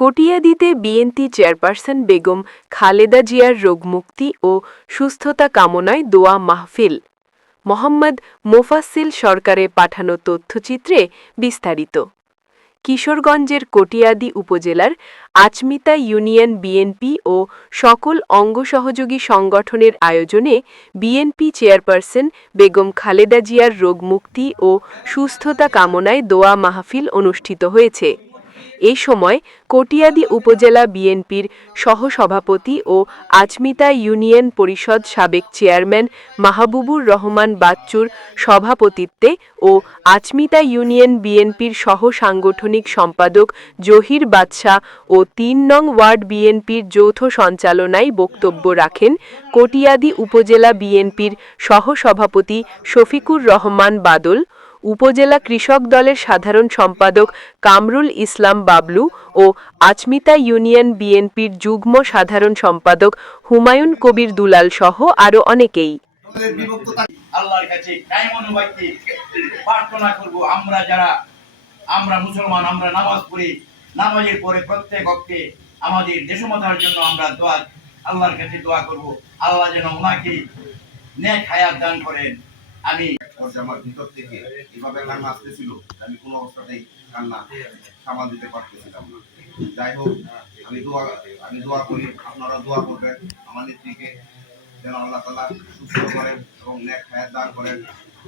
কটিয়াদীতে BNP chairperson Begum Khaleda জিয়ার রোগমুক্তি ও সুস্থতা কামনায় দোয়া মাহফিল। মোহাম্মদ মোফাজ্জল সরকারের পাঠানো তথ্যচিত্রে বিস্তারিত। কিশোরগঞ্জের কটিয়াদী উপজেলার আচমিতা ইউনিয়ন বিএনপি ও সকল অঙ্গ সহযোগী সংগঠনের আয়োজনে বিএনপি চেয়ারপারসন বেগম খালেদা জিয়ার রোগমুক্তি ও সুস্থতা কামনায় দোয়া মাহফিল অনুষ্ঠিত হয়েছে। এ সময় কটিয়াদী উপজেলা বিএনপির সহসভাপতি ও আচমিতা ইউনিয়ন পরিষদ সাবেক চেয়ারম্যান মাহবুবুর রহমান বাচ্চুর সভাপতিত্বে ও আচমিতা ইউনিয়ন বিএনপির সহ-সাংগঠনিক সম্পাদক জহির বাদশাহ ও ৩ নং ওয়ার্ড বিএনপির যৌথ সঞ্চালনায় বক্তব্য রাখেন কটিয়াদী উপজেলা বিএনপির সহসভাপতি শফিকুর রহমান বাদল, উপজেলা কৃষক দলের সাধারণ সম্পাদক কামরুল ইসলাম বাবলু ও আচমিতা ইউনিয়ন বিএনপির যুগ্ম সাধারণ সম্পাদক হুমায়ুন কবির দুলাল সহ আরও অনেকেই। আল্লাহর কাছে প্রার্থনা করব, আমরা মুসলমান, আমরা নামাজ পড়ি, নামাজের পরে প্রত্যেক ওয়াক্তে আমাদের দেশমাতার জন্য আমরা আল্লাহর কাছে দোয়া করব, আল্লাহ যেন ওনাকে নেক হায়াত দান করেন। আমি আমার ভিতর থেকে এভাবে কান্না আসতেছিল, আমি কোনো অবস্থাতেই কান্না সামাল দিতে পারতেছিলাম না। যাই হোক, আমি দোয়া করি, আপনারা দোয়া করবেন আমার নেত্রীকে যেন আল্লাহ তাআলা সুস্থ করেন এবং নেক হায়াত দান করেন।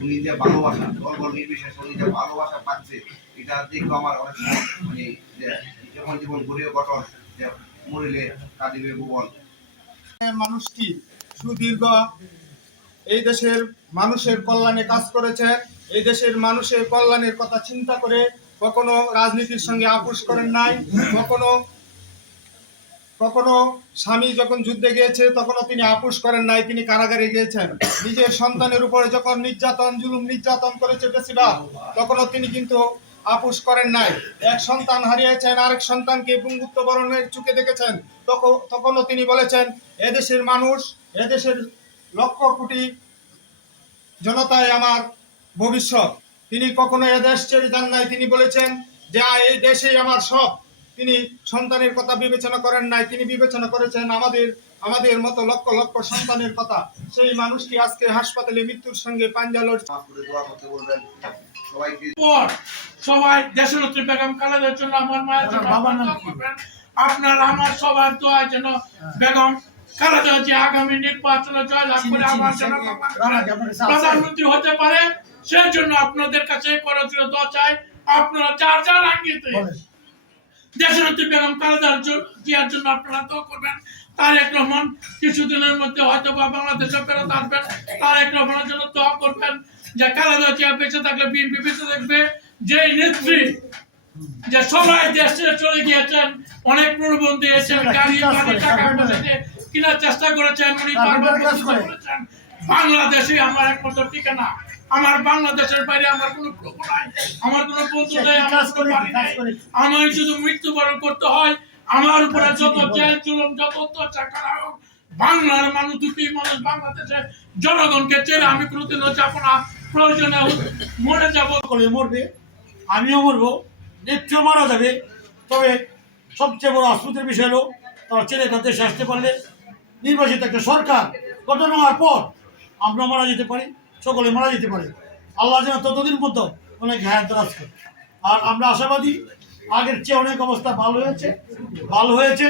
উনি যে ভালোবাসা, দলবল নির্বিশেষে উনি যে ভালোবাসা পাচ্ছে, এটা দেখে আমার অনেক মানে যে জীবন গড়িয়ে গঠন যে মরিলে কাঁদিবে ভুবন। মানুষটি সুদীর্ঘ এই দেশের মানুষের কল্যাণে কাজ করেছেন। এই দেশের মানুষের কল্যাণের কথা চিন্তা করে কখনো রাজনীতির সঙ্গে আপোষ করেন নাই। কখনো স্বামী যখন যুদ্ধে গিয়েছে তখনও তিনি আপোষ করেন নাই, তিনি কারাগারে গিয়েছেন। নিজের সন্তানের উপরে যখন নির্যাতন করেছে বেশিরভাগ, তখনও তিনি কিন্তু আপোষ করেন নাই। এক সন্তান হারিয়েছেন, আরেক সন্তানকে বন্ধুত্ব বরণের চোখে দেখেছেন, তখনও তিনি বলেছেন এদেশের মানুষ, এদেশের লক্ষ কোটি জনতায় আমার ভবিষ্যৎ। তিনি কখনো এদেশ ছেড়ে যান নাই। তিনি বলেছেন যে এই দেশেই আমার সব। তিনি সন্তানের কথা বিবেচনা করেন নাই, তিনি বিবেচনা করেছেন আমাদের মতো লক্ষ লক্ষ সন্তানের কথা। সেই মানুষটি আজকে হাসপাতালে মৃত্যুর সঙ্গে পাঞ্জা লড়ছে। সবাই দেশনেত্রী বেগম খালেদার জন্য আমার মায়ের জন্য করবেন। আপনারা আমার সবার দোয়া যেন বেগম খালেদা যে আগামী নির্বাচনে জয়লাভ করে আমার জন্য প্রধানমন্ত্রী হতে পারে, সেই জন্য আপনাদের কাছে করজোড়ে দোয়া চাই। আপনারা যার আঙ্গিতে দেশনেত্রী বেগম খালেদা জিয়ার জন্য আপনারা দোয়া করবেন। তারেক রহমান কিছুদিনের মধ্যে হয়তো বা বাংলাদেশে ফেরত আসবেন, তারেক রহমানের জন্য দোয়া করবেন যে খালেদা জিয়া বেঁচে থাকলে বিএনপি বেঁচে থাকবে। যে নেত্রী যে সবাই দেশে চলে গিয়েছেন, অনেক প্রবন্ধী এসেছেন, গাড়ি টাকা কেনার চেষ্টা করেছেন, উনি করেছেন বাংলাদেশে আমার একমাত্র ঠিকানা, আমার বাংলাদেশের বাইরে আমার কোনো প্রভু নাই, আমার কোনো বন্ধু নেই, আমার কোনো বাড়ি নেই। আমার শুধু মৃত্যুবরণ করতে হয়, আমার উপরে যত জেল জুলুম যত অত্যাচার করা হোক, বাংলার মানুষ, দুটি মানুষ বাংলাদেশের জনগণকে ছেড়ে আমি কোনোদিনও যাবো না। প্রয়োজনে মরে যাবো, মরবে, আমিও মরবো, নেত্রীও মারা যাবে। তবে সবচেয়ে বড় আশ্চর্যের বিষয় হলো তার ছেলেটা দেশে আসতে পারলে নির্বাচিত একটা সরকার গঠন হওয়ার পর আমরা মারা যেতে পারি, সকলে মারা যেতে পারে। আল্লাহ যেন ততদিন মতো অনেক হায়াত দারাজ করে। আর আমরা আশাবাদী আগের চেয়ে অনেক অবস্থা ভালো হয়েছে।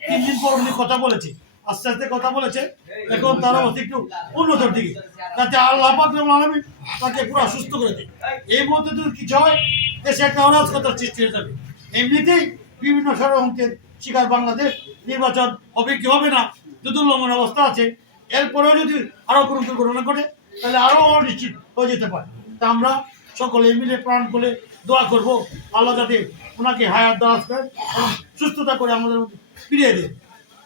3 দিন পর উনি কথা বলেছে, আস্তে আস্তে কথা বলেছে, এখন তার অবস্থা একটু উন্নতর দিকে, যাতে আল্লাহ পাক রব্বুল আলামিন তাকে পুরো সুস্থ করে দেয়। এই মধ্যে যদি কিছু হয় দেশে একটা অরাজকতার সৃষ্টি হয়ে যাবে। এমনিতেই বিভিন্ন ষড়যন্ত্রের শিকার বাংলাদেশ, নির্বাচন হবে কি হবে না দুদুল্যমান অবস্থা আছে। এরপরেও যদি আরো কোনো দুর্ঘটনা ঘটে তাহলে আরো অনিশ্চিত হয়ে যেতে পারে। তা আমরা সকলে মিলে প্রাণ করে দোয়া করব আল্লাহ যাতে ওনাকে হায়াত দারাজ করে এবং সুস্থতা করে আমাদের ফিরিয়ে দেয়।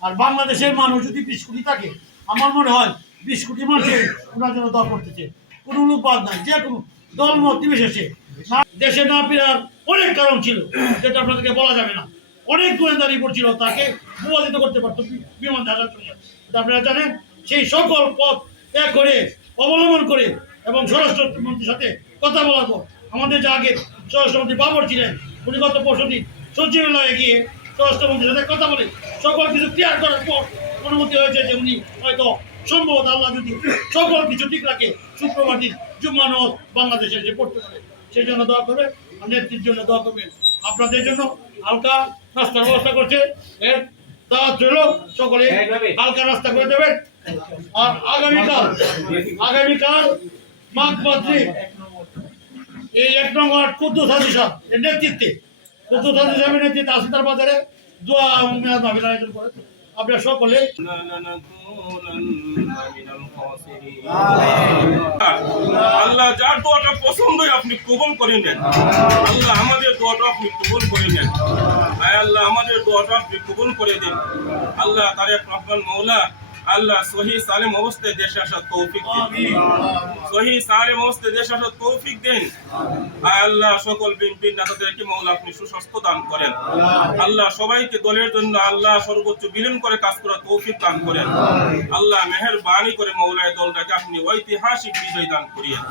আর বাংলাদেশের মানুষ যদি 20 কোটি থাকে, আমার মনে হয় 20 কোটি মানুষের ওনার জন্য দোয়া করতেছে, কোনো লোক বাদ নাই, যে কোনো দলমত নির্বিশেষে। দেশে না ফেরার অনেক কারণ ছিল, যেটা আপনাদেরকে বলা যাবে না। অনেক গোয়েন্দা রিপোর্ট ছিল, তাকে প্রভাবিত করতে পারতো বিমান জাহাজ। আপনারা জানেন সেই সকল পথ ত্যাগ করে অবলম্বন করে এবং স্বরাষ্ট্রমন্ত্রীর সাথে কথা বলার পর আমাদের যে আগে স্বরাষ্ট্রমন্ত্রী বাবর ছিলেন, উনি গত পরশুদিন সচিবালয়ে গিয়ে স্বরাষ্ট্রমন্ত্রীর সাথে কথা বলে সকল কিছু ক্লিয়ার করার পর অনুমতি হয়েছে যে উনি হয়তো সম্ভবত আল্লাহ যদি সকল কিছু ঠিক রাখে শুক্রবার দিন জুম্মা নামাজ বাংলাদেশে এসে পড়তে পারে। সেই জন্য দোয়া করবে, নেত্রীর জন্য দোয়া করবেন। আপনাদের জন্য হালকা নাস্তার ব্যবস্থা করছে, এর দাওয়াত রইল, সকলে হালকা নাস্তা করে দেবেন। আর আগামীকাল মাঘ এই 1 নং ওয়ার্ড কুদ্দুস হাজী সাহেব এর নেতৃত্বে আসিদার বাজারে দোয়া এবং মেয়াদ মাহফিল আয়োজন করে। আপনারা সকলে আল্লাহ যার দোয়াটা পছন্দ আপনি কবুল করে নেন। আল্লাহ আমাদের দোয়াটা আপনি কবুল করে নেন। আল্লাহ আমাদের দোয়াটা আপনি কবুল করে দেন। আল্লাহ তারেক রহমান মওলা আল্লাহ সহি সালেম অবস্থায় দেশে আসার তৌফিক দিন। সহি সালেম অবস্থায় দেশে আসার তৌফিক দেন। আল্লাহ সকল বিএনপি নেতাদেরকে মওলা আপনি সুস্বাস্থ্য দান করেন। আল্লাহ সবাইকে দলের জন্য আল্লাহ সর্বোচ্চ বিলীন করে কাজ করার তৌফিক দান করেন। আল্লাহ মেহেরবানি করে মওলা দলটাকে আপনি ঐতিহাসিক বিজয় দান করিয়েন।